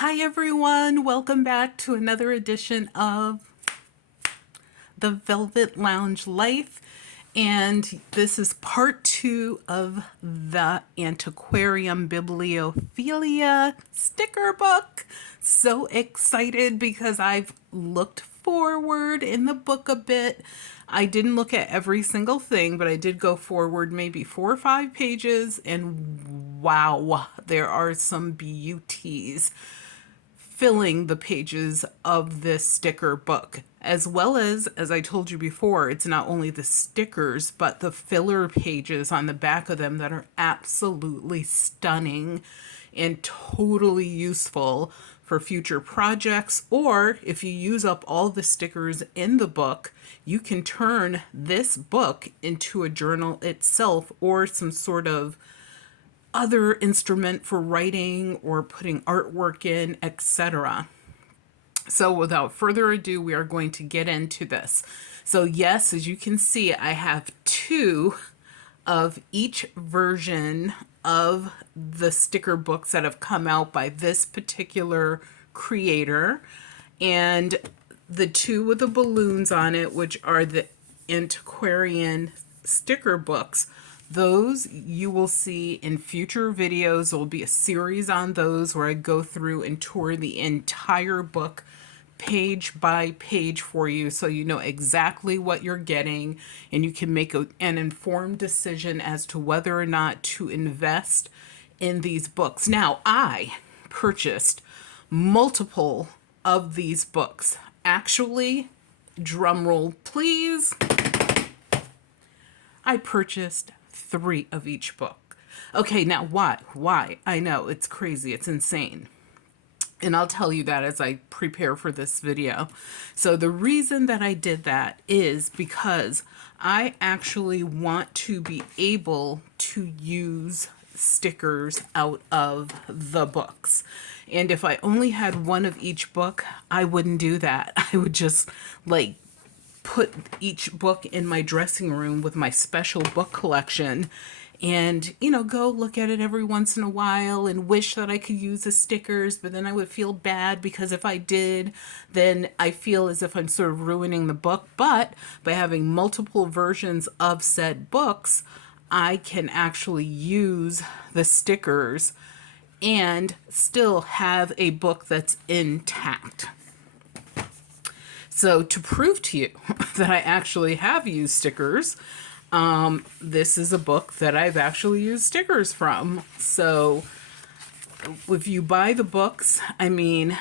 Hi everyone, welcome back to another edition of the Velvet Lounge Life. And this is part 2 of the Antiquarian Bibliophilia sticker book. So excited because I've looked forward in the book a bit. I didn't look at every single thing, but I did go forward maybe 4 or 5 pages, and wow, there are some beauties filling the pages of this sticker book. As well as I told you before, it's not only the stickers, but the filler pages on the back of them that are absolutely stunning and totally useful for future projects. Or if you use up all the stickers in the book, you can turn this book into a journal itself or some sort of other instrument for writing or putting artwork in, etc. So without further ado, we are going to get into this. So yes, as you can see, I have 2 of each version of the sticker books that have come out by this particular creator. And the 2 with the balloons on it, which are the Antiquarian sticker books, those you will see in future videos. There will be a series on those where I go through and tour the entire book page by page for you, so you know exactly what you're getting and you can make an informed decision as to whether or not to invest in these books. Now, I purchased multiple of these books. Actually, drum roll please, I purchased 3 of each book. Okay, now why? I know, it's crazy, it's insane. And I'll tell you that as I prepare for this video. So the reason that I did that is because I actually want to be able to use stickers out of the books. And if I only had one of each book, I wouldn't do that. I would just like put each book in my dressing room with my special book collection and, you know, go look at it every once in a while and wish that I could use the stickers, but then I would feel bad because if I did, then I feel as if I'm sort of ruining the book. But by having multiple versions of said books, I can actually use the stickers and still have a book that's intact. So to prove to you that I actually have used stickers, this is a book that I've actually used stickers from. So if you buy the books, I mean,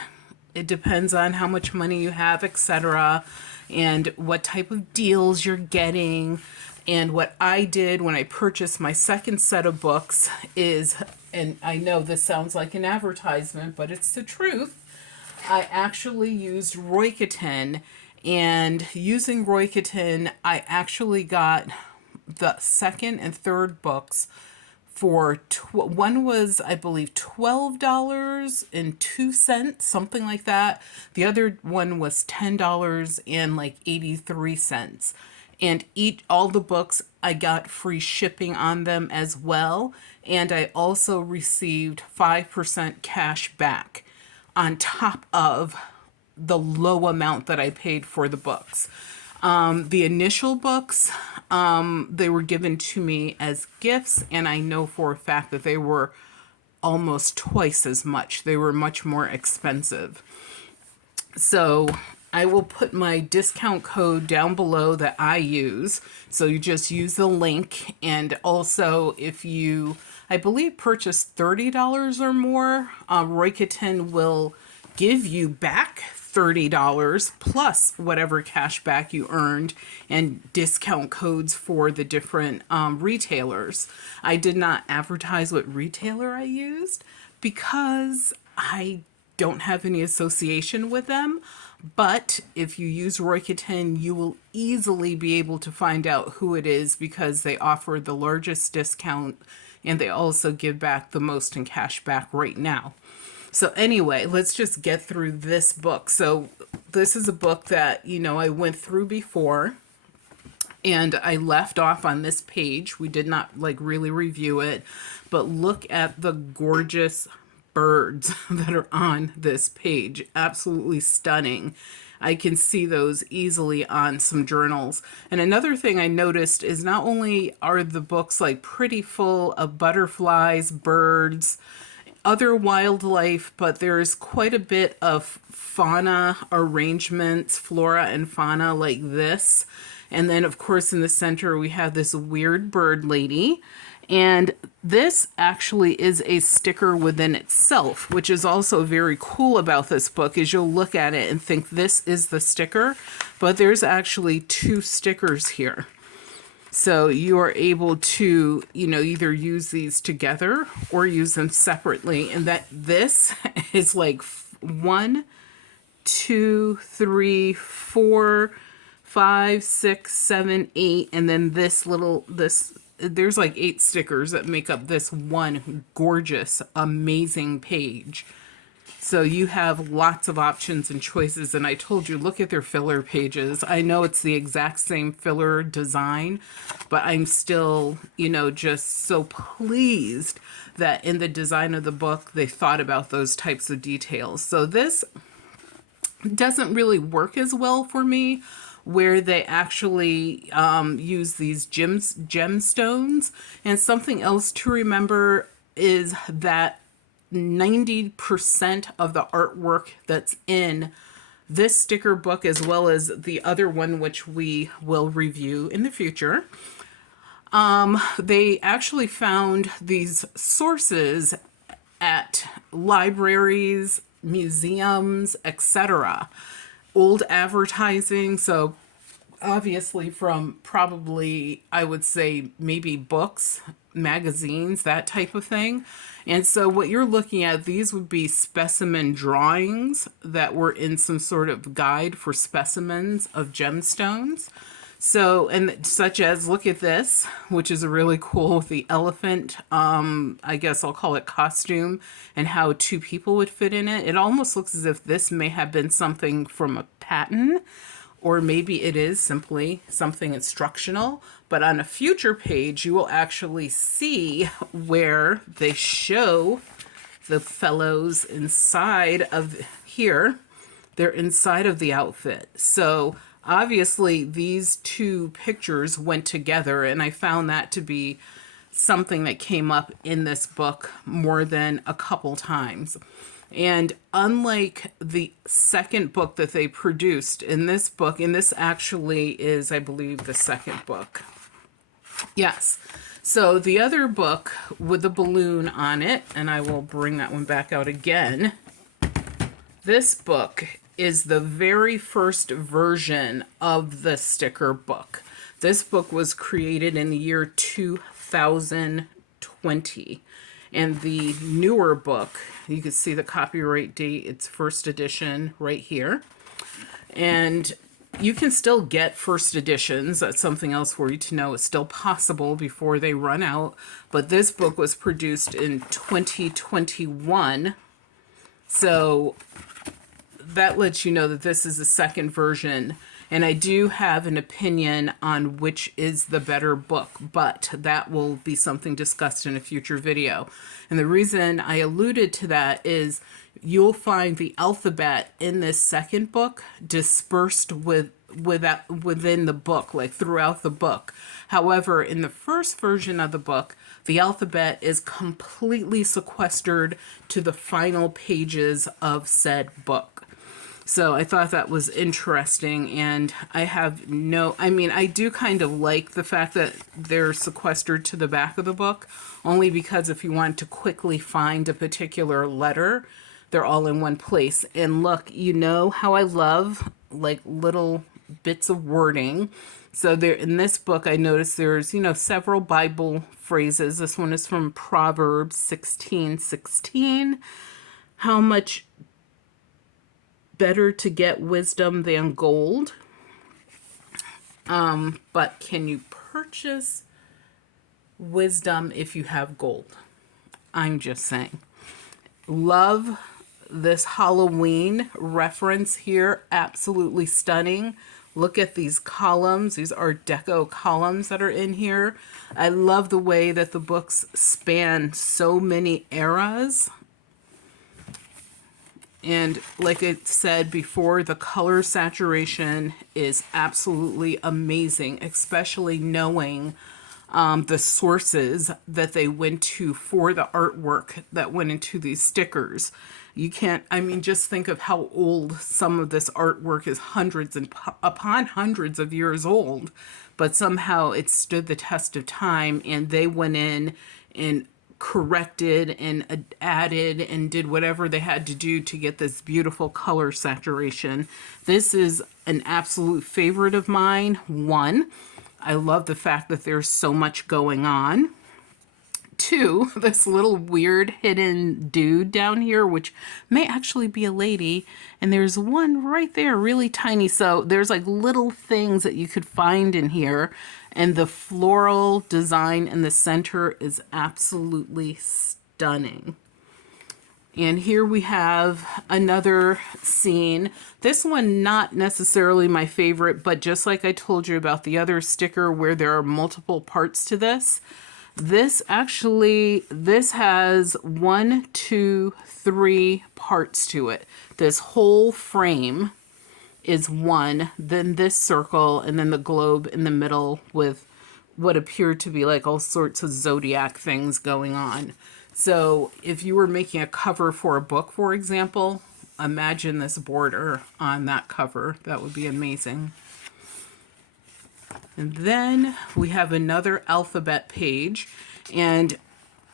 it depends on how much money you have, etc., and what type of deals you're getting. And what I did when I purchased my second set of books is, and I know this sounds like an advertisement, but it's the truth, I actually used Roycotin, and using Roycotin, I actually got the second and third books for one was, I believe, $12.02, something like that. The other one was $10.83, and all the books I got free shipping on them as well, and I also received 5% cash back on top of the low amount that I paid for the books. The initial books, they were given to me as gifts, and I know for a fact that they were almost twice as much. They were much more expensive. So I will put my discount code down below that I use. So you just use the link. And also if you, I believe, purchase $30 or more, Roycotin will give you back $30 plus whatever cash back you earned and discount codes for the different retailers. I did not advertise what retailer I used because I don't have any association with them. But if you use Roycotin, you will easily be able to find out who it is because they offer the largest discount and they also give back the most in cash back right now. So anyway, let's just get through this book. So this is a book that, you know, I went through before and I left off on this page. We did not like really review it, but look at the gorgeous birds that are on this page. Absolutely stunning. I can see those easily on some journals. And another thing I noticed is not only are the books like pretty full of butterflies, birds, other wildlife, but there's quite a bit of fauna arrangements, flora and fauna like this. And then, of course, in the center, we have this weird bird lady. And this actually is a sticker within itself, which is also very cool about this book, is you'll look at it and think this is the sticker, but there's actually two stickers here. So you are able to, either use these together or use them separately. And that this is like 1, 2, 3, 4, 5, 6, 7, 8, and then there's like 8 stickers that make up this one gorgeous, amazing page. So you have lots of options and choices. And I told you, look at their filler pages. I know it's the exact same filler design, but I'm still, just so pleased that in the design of the book, they thought about those types of details. So this doesn't really work as well for me, where they actually use these gemstones. And something else to remember is that 90% of the artwork that's in this sticker book, as well as the other one, which we will review in the future, they actually found these sources at libraries, museums, etc. Old advertising, so obviously from probably, I would say, maybe books, magazines, that type of thing. And so what you're looking at, these would be specimen drawings that were in some sort of guide for specimens of gemstones. So, and such as, look at this, which is a really cool with the elephant, I guess I'll call it costume, and how 2 people would fit in it. It almost looks as if this may have been something from a patent, or maybe it is simply something instructional. But on a future page, you will actually see where they show the fellows inside of here. They're inside of the outfit. So obviously these 2 pictures went together, and I found that to be something that came up in this book more than a couple times. And unlike the second book that they produced, in this book, and this actually is, I believe, the second book. Yes. So the other book with the balloon on it, and I will bring that one back out again. This book is the very first version of the sticker book. This book was created in the year 2020. And the newer book, you can see the copyright date, it's first edition right here. And you can still get first editions. That's something else for you to know. It's still possible before they run out. But this book was produced in 2021. So that lets you know that this is the second version. And I do have an opinion on which is the better book, but that will be something discussed in a future video. And the reason I alluded to that is you'll find the alphabet in this second book dispersed within the book, like throughout the book. However, in the first version of the book, the alphabet is completely sequestered to the final pages of said book. So I thought that was interesting, and I do kind of like the fact that they're sequestered to the back of the book, only because if you want to quickly find a particular letter, they're all in one place. And look, you know how I love like little bits of wording. So there in this book, I noticed there's, several Bible phrases. This one is from Proverbs 16:16. How much better to get wisdom than gold. But can you purchase wisdom if you have gold? I'm just saying. Love this Halloween reference here. Absolutely stunning. Look at these columns. These Art Deco columns that are in here. I love the way that the books span so many eras. And like I said before, the color saturation is absolutely amazing, especially knowing the sources that they went to for the artwork that went into these stickers. You can't, I mean, just think of how old some of this artwork is, hundreds and upon hundreds of years old, but somehow it stood the test of time, and they went in and corrected and added and did whatever they had to do to get this beautiful color saturation. This is an absolute favorite of mine. One, I love the fact that there's so much going on. Two, this little weird hidden dude down here, which may actually be a lady, and there's one right there, really tiny. So there's like little things that you could find in here, and the floral design in the center is absolutely stunning. And here we have another scene. This one not necessarily my favorite, but just like I told you about the other sticker where there are multiple parts to this, this has 1, 2, 3 parts to it. This whole frame is one, then this circle, and then the globe in the middle with what appear to be like all sorts of zodiac things going on. So if you were making a cover for a book, for example, imagine this border on that cover. That would be amazing. And then we have another alphabet page. And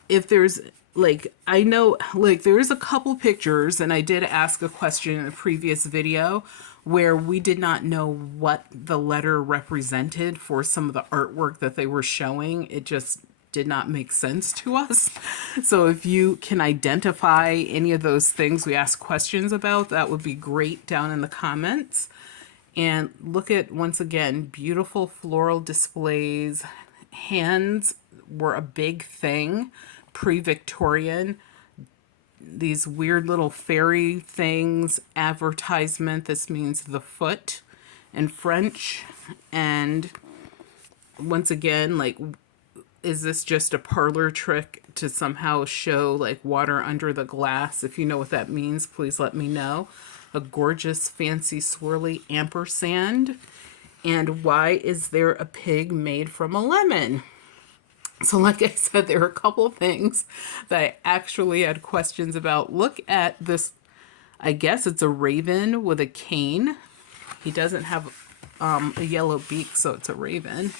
if there's like, I know like there's a couple pictures, and I did ask a question in a previous video where we did not know what the letter represented for some of the artwork that they were showing. It just did not make sense to us. So if you can identify any of those things we asked questions about, that would be great down in the comments. And look at, once again, beautiful floral displays. Hands were a big thing pre-Victorian. These weird little fairy things, advertisement, this means the foot in French. And once again, like, is this just a parlor trick to somehow show like water under the glass? If you know what that means, please let me know. A gorgeous, fancy, swirly ampersand. And why is there a pig made from a lemon? So like I said, there are a couple things that I actually had questions about. Look at this. I guess it's a raven with a cane. He doesn't have a yellow beak, so it's a raven.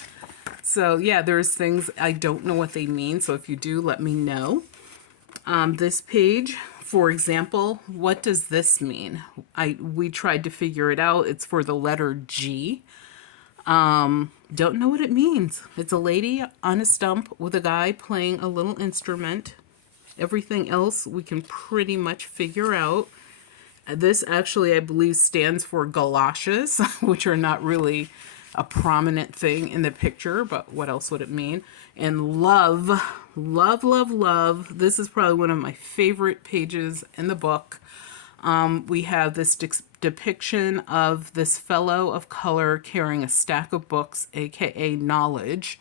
So yeah, there's things I don't know what they mean. So if you do, let me know. This page, for example, what does this mean? We tried to figure it out. It's for the letter G. Don't know what it means. It's a lady on a stump with a guy playing a little instrument. Everything else we can pretty much figure out. This actually, I believe, stands for galoshes, which are not really a prominent thing in the picture, but what else would it mean? And love, love, love, love. This is probably one of my favorite pages in the book. We have this depiction of this fellow of color carrying a stack of books, aka knowledge.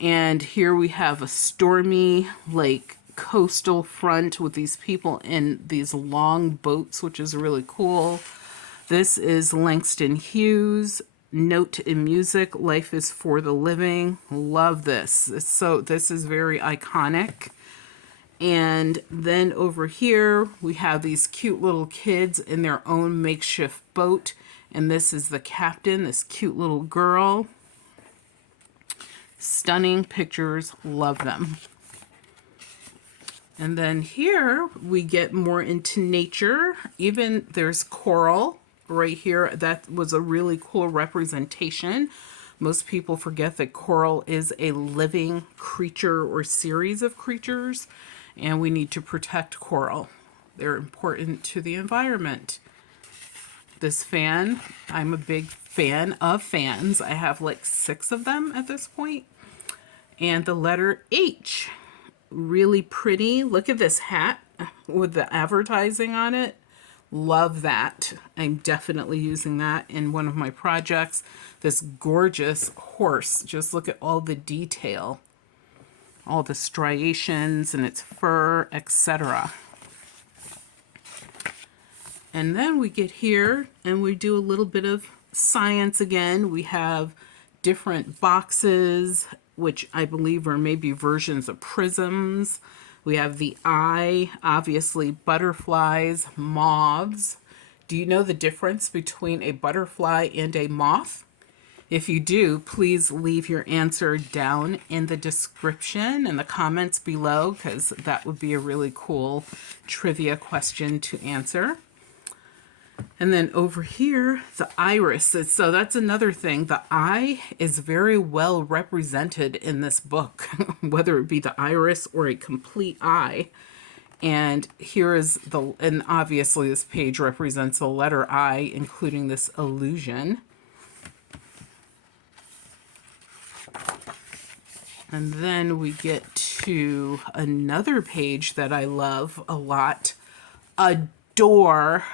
And here we have a stormy, like, coastal front with these people in these long boats, which is really cool. This is Langston Hughes. Note in music, life is for the living. Love this. This is very iconic. And then over here, we have these cute little kids in their own makeshift boat. And this is the captain, this cute little girl. Stunning pictures, love them. And then here we get more into nature. Even there's coral right here. That was a really cool representation. Most people forget that coral is a living creature or series of creatures, and we need to protect coral. They're important to the environment. This fan, I'm a big fan of fans. I have like 6 of them at this point. And the letter H, really pretty. Look at this hat with the advertising on it. Love that. I'm definitely using that in one of my projects. This gorgeous horse. Just look at all the detail. All the striations and its fur, etc. And then we get here and we do a little bit of science again. We have different boxes, which I believe are maybe versions of prisms. We have the eye, obviously butterflies, moths. Do you know the difference between a butterfly and a moth? If you do, please leave your answer down in the description and the comments below, because that would be a really cool trivia question to answer. And then over here, the iris. So that's another thing. The eye is very well represented in this book, whether it be the iris or a complete eye. And here is and obviously this page represents the letter I, including this illusion. And then we get to another page that I love a lot. Adore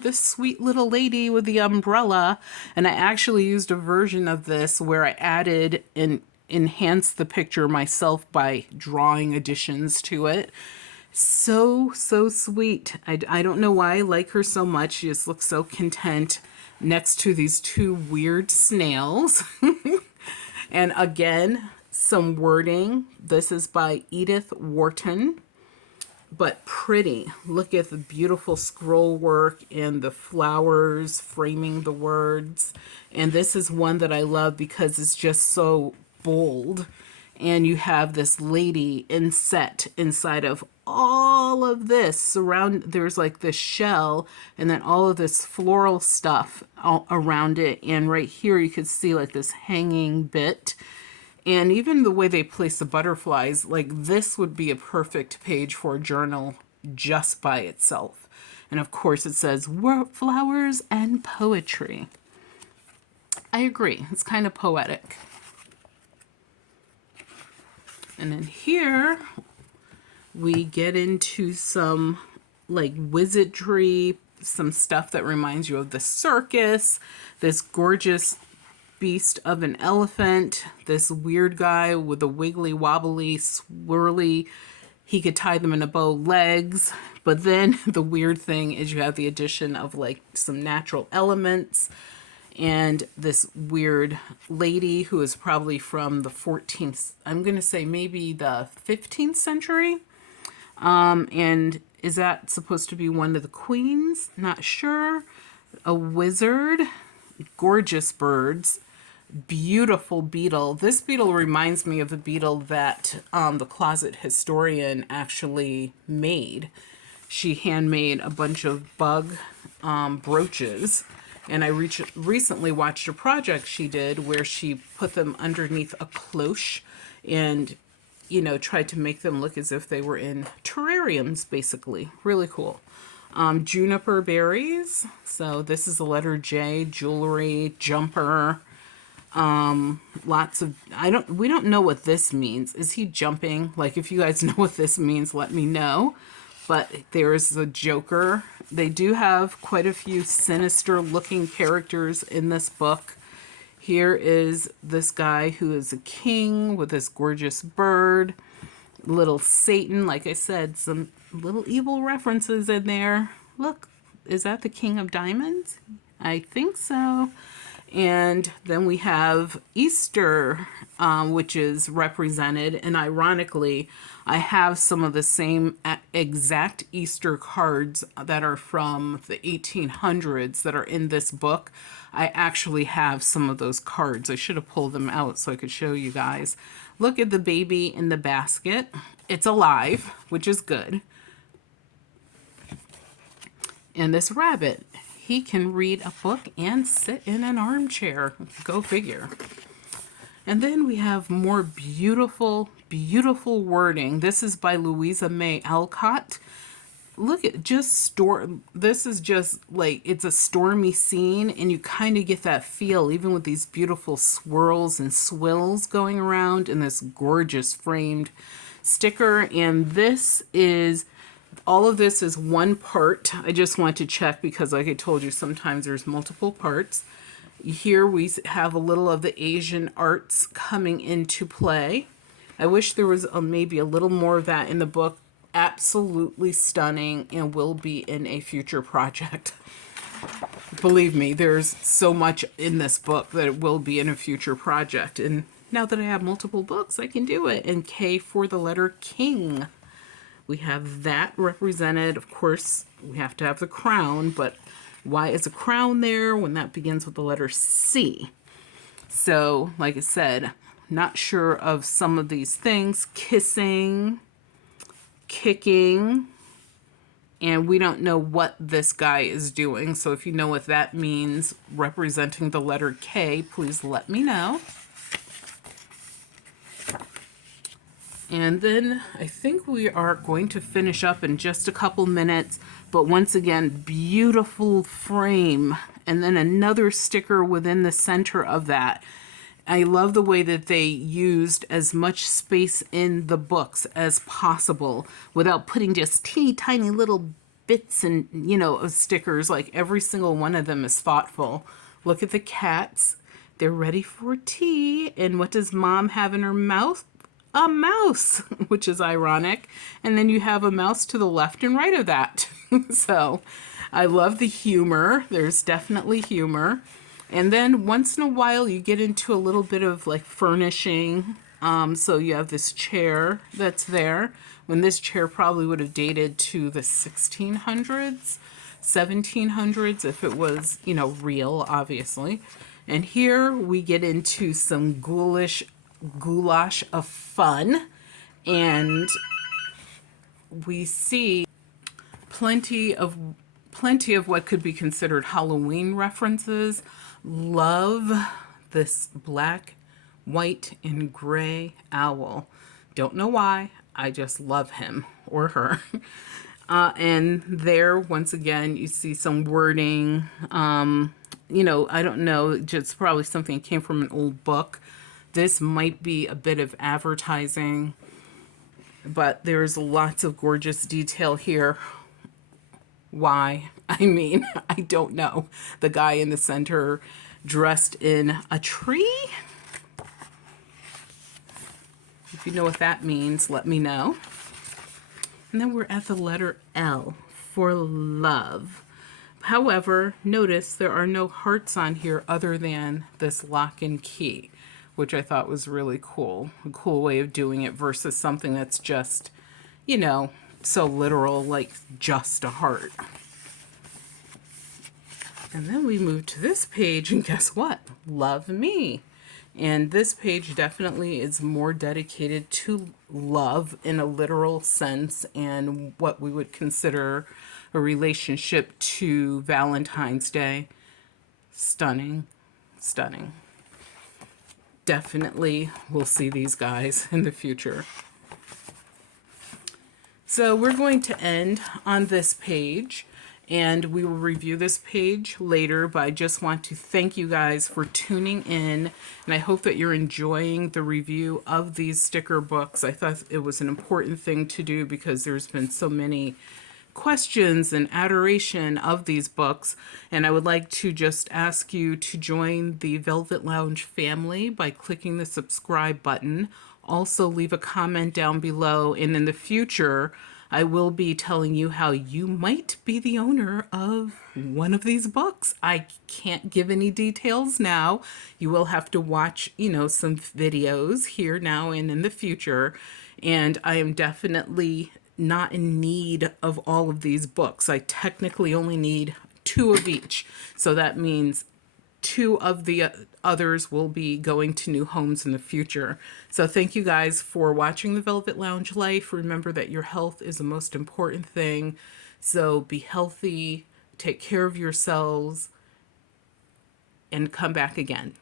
this sweet little lady with the umbrella. And I actually used a version of this where I added and enhanced the picture myself by drawing additions to it. So sweet. I don't know why I like her so much. She just looks so content next to these two weird snails. And again, some wording. This is by Edith Wharton. But pretty. Look at the beautiful scroll work and the flowers framing the words. And this is one that I love because it's just so bold. And you have this lady inset inside of all of this. There's like this shell and then all of this floral stuff all around it. And right here you could see like this hanging bit. And even the way they place the butterflies, like this would be a perfect page for a journal just by itself. And of course it says flowers and poetry. I agree. It's kind of poetic. And then here we get into some like wizardry, some stuff that reminds you of the circus, this gorgeous beast of an elephant, this weird guy with the wiggly wobbly swirly, he could tie them in a bow legs. But then the weird thing is you have the addition of like some natural elements and this weird lady who is probably from the 14th, I'm going to say maybe the 15th century. And is that supposed to be one of the queens? Not sure. A wizard, gorgeous birds, beautiful beetle. This beetle reminds me of the beetle that the closet historian actually made. She handmade a bunch of bug brooches. And I recently watched a project she did where she put them underneath a cloche and, you know, tried to make them look as if they were in terrariums, basically. Really cool. Juniper berries. So this is the letter J, jewelry, jumper. Lots of, we don't know what this means. Is he jumping? Like, if you guys know what this means, let me know. But there's the Joker. They do have quite a few sinister looking characters in this book. Here is this guy who is a king with this gorgeous bird. Little Satan, like I said, some little evil references in there. Look, is that the King of Diamonds? I think so. And then we have Easter, which is represented. And ironically, I have some of the same exact Easter cards that are from the 1800s that are in this book. I actually have some of those cards. I should have pulled them out so I could show you guys. Look at the baby in the basket. It's alive, which is good. And this rabbit, he can read a book and sit in an armchair. Go figure. And then we have more beautiful, beautiful wording. This is by Louisa May Alcott. Look at this is just like, it's a stormy scene and you kind of get that feel even with these beautiful swirls and swills going around and this gorgeous framed sticker. And this is, all of this is one part. I just want to check because like I told you, sometimes there's multiple parts. Here we have a little of the Asian arts coming into play. I wish there was maybe a little more of that in the book. absolutely stunning and will be in a future project. Believe me, there's so much in this book that it will be in a future project. And now that I have multiple books, I can do it. And K for the letter King. We have that represented. Of course, we have to have the crown, but why is a crown there when that begins with the letter C? So, like I said, not sure of some of these things. Kissing, kicking, and we don't know what this guy is doing. So if you know what that means, representing the letter K, please let me know. And then I think we are going to finish up in just a couple minutes. But once again, beautiful frame. And then another sticker within the center of that. I love the way that they used as much space in the books as possible without putting just teeny tiny little bits and, you know, of stickers. Like every single one of them is thoughtful. Look at the cats. They're ready for tea. And what does Mom have in her mouth? A mouse, which is ironic. And then you have a mouse to the left and right of that. So I love the humor. There's definitely humor. And then once in a while you get into a little bit of like furnishing. So you have this chair that's there. When this chair probably would have dated to the 1600s, 1700s, if it was, you know, real, obviously. And here we get into some goulash of fun, and we see plenty of what could be considered Halloween references. Love this black, white, and gray owl. Don't know why, I just love him or her. And there, once again, you see some wording. You know, I don't know, just probably something that came from an old book. This might be a bit of advertising, but there's lots of gorgeous detail here. Why? I mean, I don't know. The guy in the center dressed in a tree. If you know what that means, let me know. And then we're at the letter L for love. However, notice there are no hearts on here other than this lock and key, which I thought was really cool. A cool way of doing it versus something that's just, you know, so literal, like just a heart. And then we move to this page, and guess what? Love me. And this page definitely is more dedicated to love in a literal sense and what we would consider a relationship to Valentine's Day. Stunning, stunning. Definitely we'll see these guys in the future. So we're going to end on this page, and we will review this page later, but I just want to thank you guys for tuning in, and I hope that you're enjoying the review of these sticker books. I thought it was an important thing to do because there's been so many questions and adoration of these books, and I would like to just ask you to join the Velvet Lounge family by clicking the subscribe button. Also leave a comment down below, and in the future I will be telling you how you might be the owner of one of these books. I can't give any details now. You will have to watch, you know, some videos here now and in the future, and I am definitely not in need of all of these books. I technically only need 2 of each. So that means 2 of the others will be going to new homes in the future. So thank you guys for watching the Velvet Lounge Life. Remember that your health is the most important thing. So be healthy, take care of yourselves, and come back again.